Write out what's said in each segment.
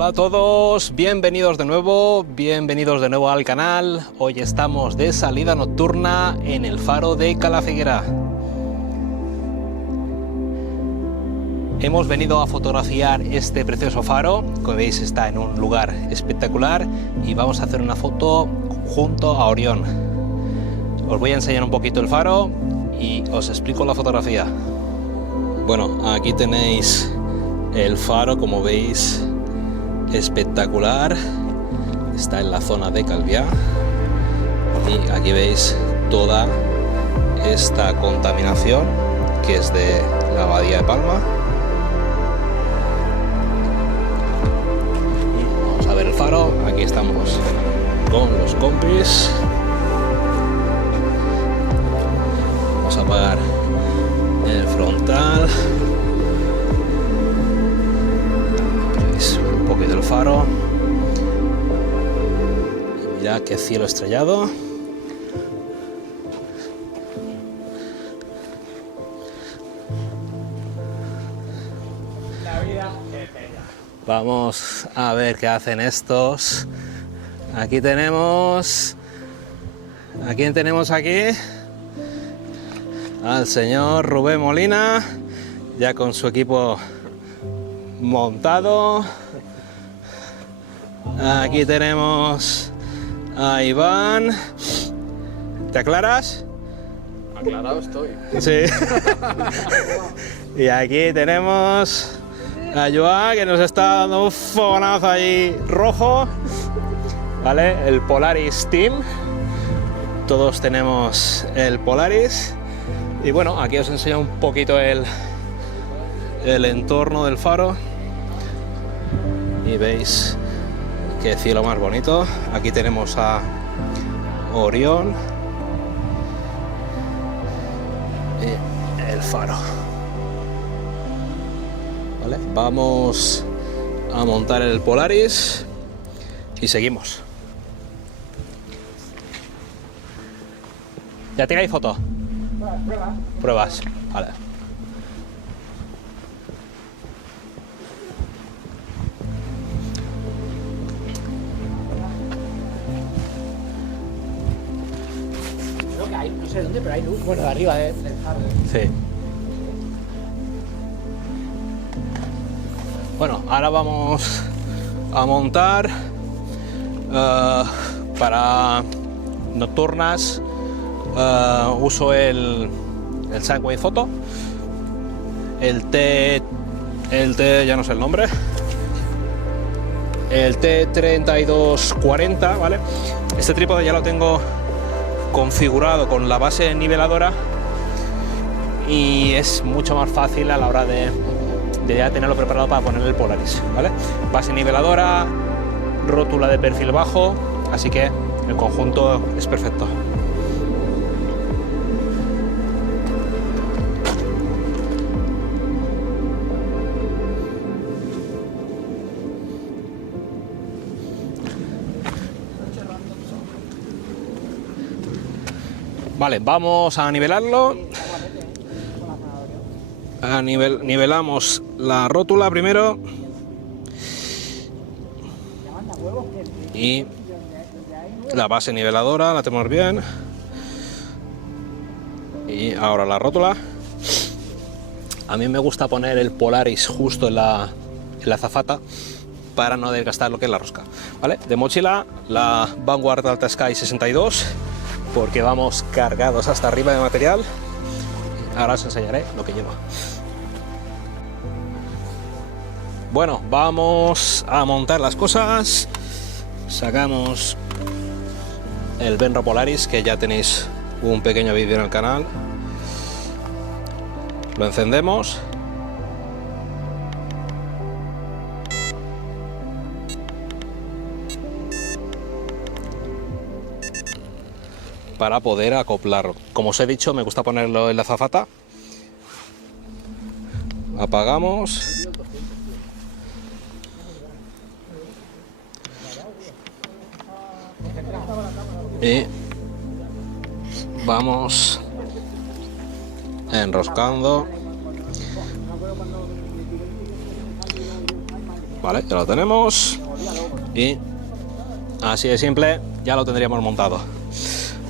Hola a todos, bienvenidos de nuevo al canal. Hoy estamos de salida nocturna en el faro de Calafiguera. Hemos venido a fotografiar este precioso faro, como veis está en un lugar espectacular y vamos a hacer una foto junto a Orión. Os voy a enseñar un poquito el faro y os explico la fotografía. Bueno, aquí tenéis el faro, como veis, espectacular. Está en la zona de Calviá y aquí veis toda esta contaminación que es de la Abadía de Palma. Y vamos a ver el faro. Aquí estamos con los compis. Vamos a apagar el frontal. Un poquito del faro. Y mirad qué cielo estrellado. La vida es bella. Vamos a ver qué hacen estos. Aquí tenemos... ¿A quién tenemos aquí? Al señor Rubén Molina, ya con su equipo montado. Aquí tenemos a Iván. ¿Te aclaras? Aclarado estoy. Sí. Y aquí tenemos a Joa, que nos está dando un fogonazo ahí rojo. ¿Vale? El Polaris Team. Todos tenemos el Polaris. Y bueno, aquí os enseño un poquito el entorno del faro. Y veis qué cielo más bonito. Aquí tenemos a Orión y el faro. ¿Vale? Vamos a montar el Polaris y seguimos. ¿Ya tiráis foto? Pruebas. Vale. Creo que hay, no sé dónde, pero hay luz. Bueno, de arriba del faro. Sí. Bueno, ahora vamos a montar para nocturnas. Uso el Sunway Photo, el T, ya no sé el nombre, el T3240, ¿vale? Este trípode ya lo tengo configurado con la base niveladora y es mucho más fácil a la hora de ya tenerlo preparado para poner el Polaris, ¿vale? Base niveladora, rótula de perfil bajo, así que el conjunto es perfecto. Vale, vamos a nivelarlo. Nivelamos la rótula primero y la base niveladora la tenemos bien. Y ahora la rótula. A mí me gusta poner el Polaris justo en la azafata para no desgastar lo que es la rosca. ¿Vale? De mochila, la Vanguard Alta Sky 62. Porque vamos cargados hasta arriba de material. Ahora os enseñaré lo que llevo. Bueno, vamos a montar las cosas. Sacamos el Benro Polaris, que ya tenéis un pequeño vídeo en el canal. Lo encendemos. Para poder acoplarlo. Como os he dicho, me gusta ponerlo en la azafata. Apagamos. Y vamos enroscando. Vale, ya lo tenemos. Y así de simple ya lo tendríamos montado.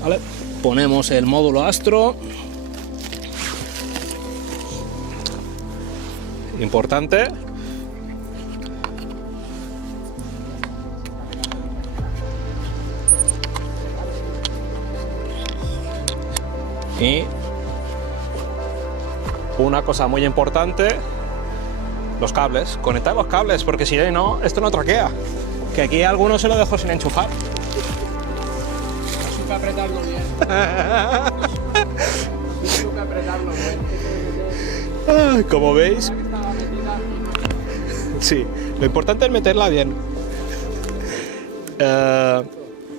Vale, ponemos el módulo Astro. Importante. Y una cosa muy importante, los cables. Conectar los cables, porque si no, esto no traquea. Que aquí algunos se lo dejo sin enchufar. Tengo que apretarlo bien. Tengo que apretarlo bien. Como veis, sí, lo importante es meterla bien.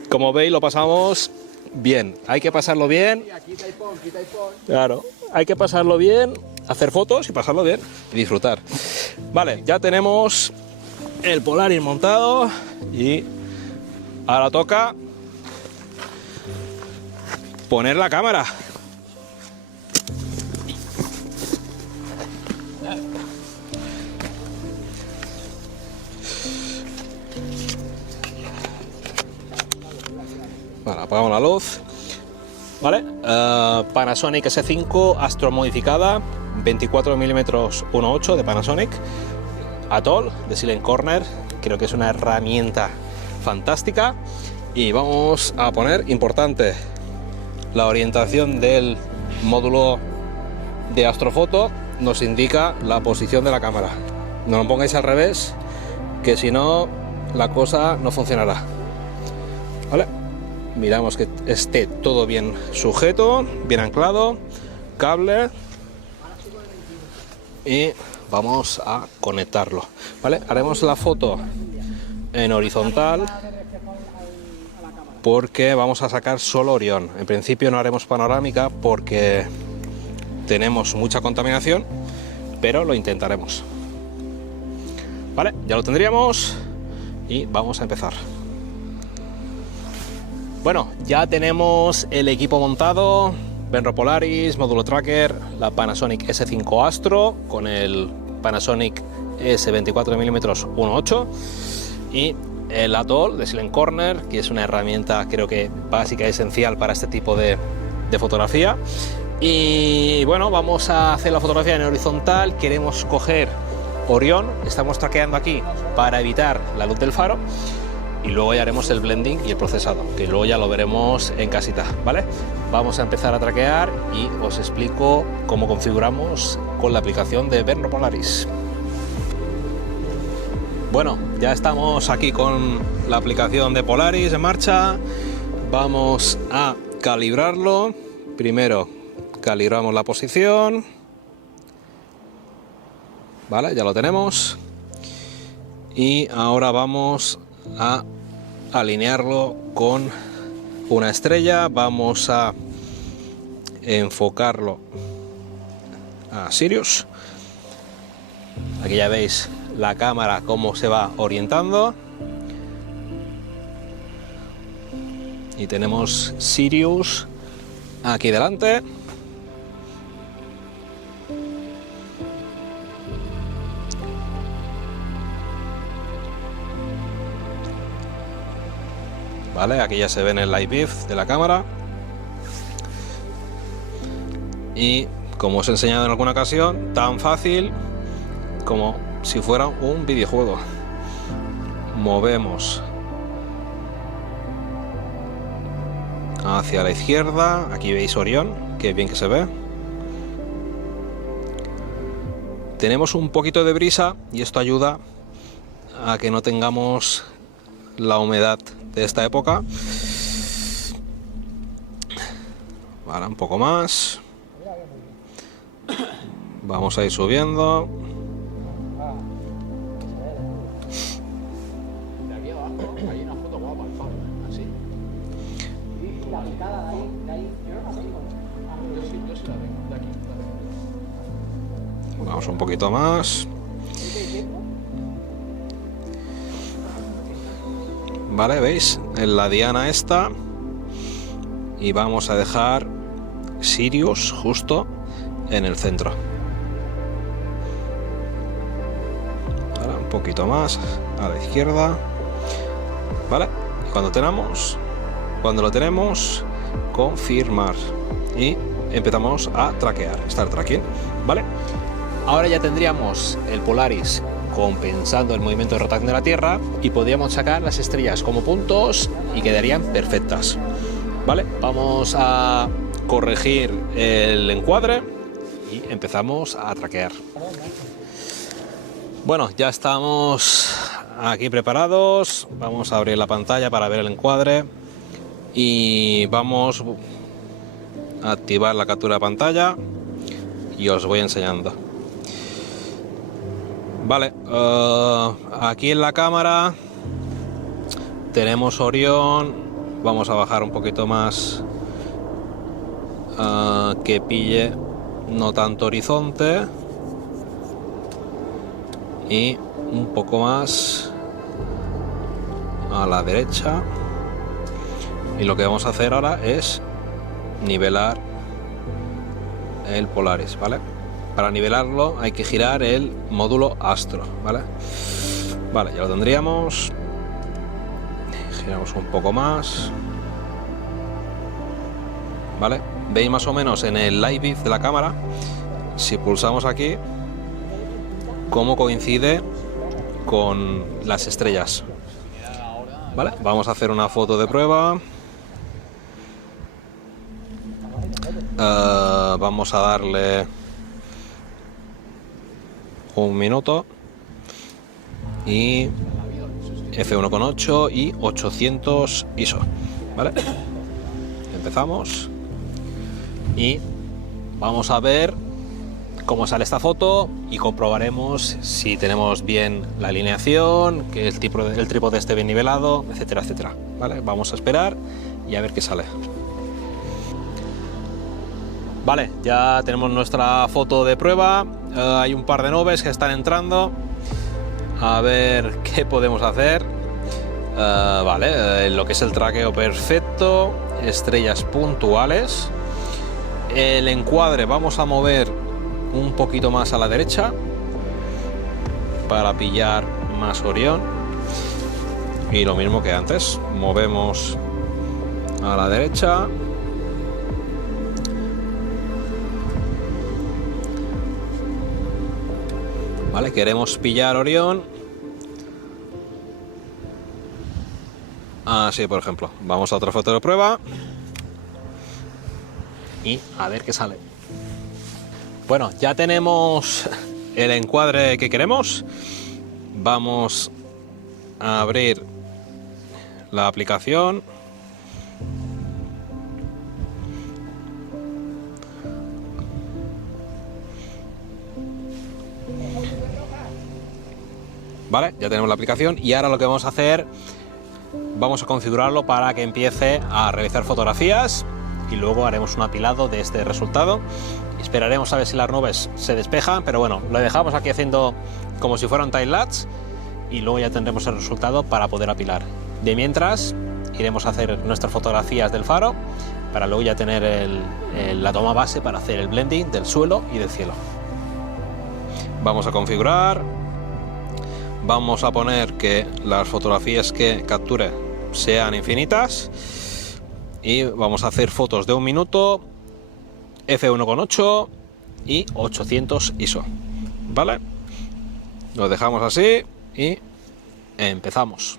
Como veis, lo pasamos bien. Hay que pasarlo bien. Quita y pon, quita y pon. Claro, hay que pasarlo bien, hacer fotos y pasarlo bien y disfrutar. Vale, ya tenemos el Polaris montado y ahora toca poner la cámara. Vale, apagamos la luz. Vale, Panasonic S5 Astro modificada, 24 mm 1.8 de Panasonic, Atoll de Silent Corner. Creo que es una herramienta fantástica. Y vamos a poner, importante, la orientación del módulo de Astrofoto nos indica la posición de la cámara. No lo pongáis al revés, que si no la cosa no funcionará. Vale, miramos que esté todo bien sujeto, bien anclado, cable, y vamos a conectarlo. Vale, haremos la foto en horizontal porque vamos a sacar solo Orión. En principio no haremos panorámica porque tenemos mucha contaminación, pero lo intentaremos. Vale, ya lo tendríamos y vamos a empezar. Bueno, ya tenemos el equipo montado, Benro Polaris, módulo tracker, la Panasonic S5 Astro con el Panasonic S24 mm 1.8 y el Atoll de Silent Corner, que es una herramienta creo que básica y esencial para este tipo de fotografía. Y bueno, vamos a hacer la fotografía en horizontal. Queremos coger Orión, estamos traqueando aquí para evitar la luz del faro. Y luego ya haremos el blending y el procesado, que luego ya lo veremos en casita, ¿vale? Vamos a empezar a traquear y os explico cómo configuramos con la aplicación de Benro Polaris. Bueno, ya estamos aquí con la aplicación de Polaris en marcha. Vamos a calibrarlo. Primero calibramos la posición. Vale, ya lo tenemos. Y ahora vamos a alinearlo con una estrella. Vamos a enfocarlo a Sirius. Aquí ya veis la cámara cómo se va orientando y tenemos Sirius aquí delante. Vale, aquí ya se ve en el live view de la cámara. Y como os he enseñado en alguna ocasión, tan fácil como si fuera un videojuego. Movemos hacia la izquierda. Aquí veis Orión, que bien que se ve. Tenemos un poquito de brisa y esto ayuda a que no tengamos la humedad de esta época. Vale, un poco más. Vamos a ir subiendo. De aquí abajo hay una foto guapa al faro, así. Y la picada de ahí, yo no la tengo. Yo sí la tengo, de aquí. Vamos un poquito más. Vale, veis en la diana esta y vamos a dejar Sirius justo en el centro. Ahora un poquito más a la izquierda, ¿vale? Y cuando lo tenemos, confirmar y empezamos a traquear, start tracking, ¿vale? Ahora ya tendríamos el Polaris compensando el movimiento de rotación de la Tierra y podríamos sacar las estrellas como puntos y quedarían perfectas, ¿vale? Vamos a corregir el encuadre y empezamos a traquear. Bueno, ya estamos aquí preparados. Vamos a abrir la pantalla para ver el encuadre y vamos a activar la captura de pantalla y os voy enseñando. Vale, aquí en la cámara tenemos Orión. Vamos a bajar un poquito más, que pille no tanto horizonte, y un poco más a la derecha. Y lo que vamos a hacer ahora es nivelar el Polaris, ¿vale? Para nivelarlo hay que girar el módulo Astro, ¿vale? Vale, ya lo tendríamos. Giramos un poco más, ¿vale? Veis más o menos en el live view de la cámara, si pulsamos aquí, cómo coincide con las estrellas, ¿vale? Vamos a hacer una foto de prueba. Vamos a darle un minuto y f1.8 y 800 ISO, ¿vale? Empezamos y vamos a ver cómo sale esta foto y comprobaremos si tenemos bien la alineación, que el trípode esté bien nivelado, etcétera, etcétera, ¿vale? Vamos a esperar y a ver qué sale. Vale, ya tenemos nuestra foto de prueba. Hay un par de nubes que están entrando. A ver qué podemos hacer. Vale, lo que es el traqueo perfecto. Estrellas puntuales. El encuadre vamos a mover un poquito más a la derecha para pillar más Orión. Y lo mismo que antes. Movemos a la derecha. Vale, queremos pillar Orión. Así, por ejemplo. Vamos a otra foto de prueba. Y a ver qué sale. Bueno, ya tenemos el encuadre que queremos. Vamos a abrir la aplicación. Vale, ya tenemos la aplicación y ahora lo que vamos a hacer, vamos a configurarlo para que empiece a realizar fotografías y luego haremos un apilado de este resultado. Esperaremos a ver si las nubes se despejan, pero bueno, lo dejamos aquí haciendo como si fuera un time lapse y luego ya tendremos el resultado para poder apilar. De mientras, iremos a hacer nuestras fotografías del faro para luego ya tener la toma base para hacer el blending del suelo y del cielo. Vamos a configurar. Vamos a poner que las fotografías que capture sean infinitas y vamos a hacer fotos de 1 minuto, f1.8 y 800 ISO, ¿vale? Lo dejamos así y empezamos.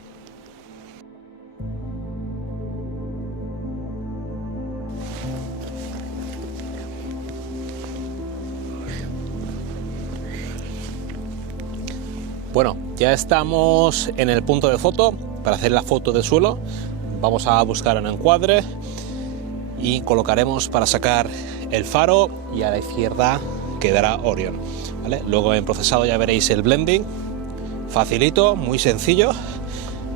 Bueno, ya estamos en el punto de foto para hacer la foto del suelo. Vamos a buscar un encuadre y colocaremos para sacar el faro y a la izquierda quedará Orión, ¿vale? Luego en procesado ya veréis el blending, facilito, muy sencillo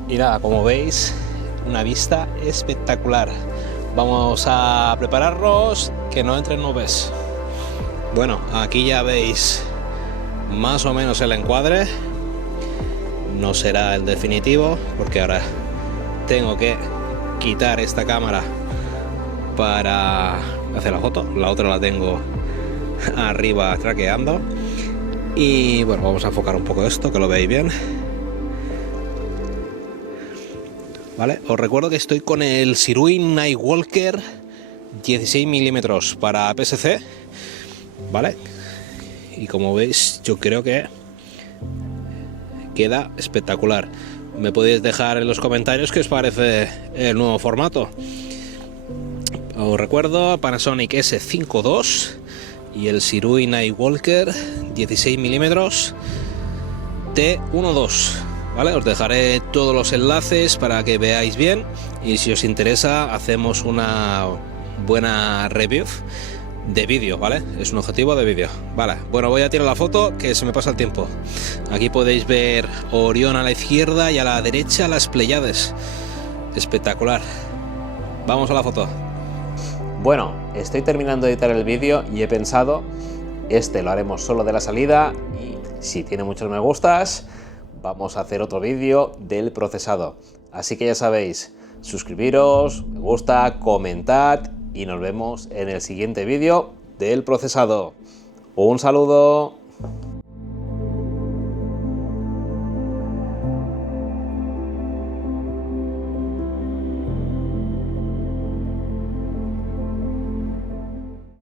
y nada, como veis, una vista espectacular. Vamos a prepararnos que no entren nubes. Bueno, aquí ya veis más o menos el encuadre. No será el definitivo porque ahora tengo que quitar esta cámara para hacer la foto. La otra la tengo arriba traqueando Y bueno, vamos a enfocar un poco esto, que lo veáis bien. Vale, os recuerdo que estoy con el Sirui Nightwalker 16 mm para PSC, ¿vale? Y como veis, yo creo que queda espectacular. Me podéis dejar en los comentarios qué os parece el nuevo formato. Os recuerdo Panasonic S5 II y el Sirui Nightwalker 16 mm T1.2. ¿Vale? Os dejaré todos los enlaces para que veáis bien, y si os interesa hacemos una buena review de vídeo, ¿vale? Es un objetivo de vídeo, ¿vale? Bueno, voy a tirar la foto que se me pasa el tiempo. Aquí podéis ver Orión a la izquierda y a la derecha las Pléyades. Espectacular. Vamos a la foto. Bueno, estoy terminando de editar el vídeo y he pensado, este lo haremos solo de la salida, y si tiene muchos me gustas, vamos a hacer otro vídeo del procesado. Así que ya sabéis, suscribiros, me gusta, comentad y nos vemos en el siguiente vídeo del procesado. Un saludo.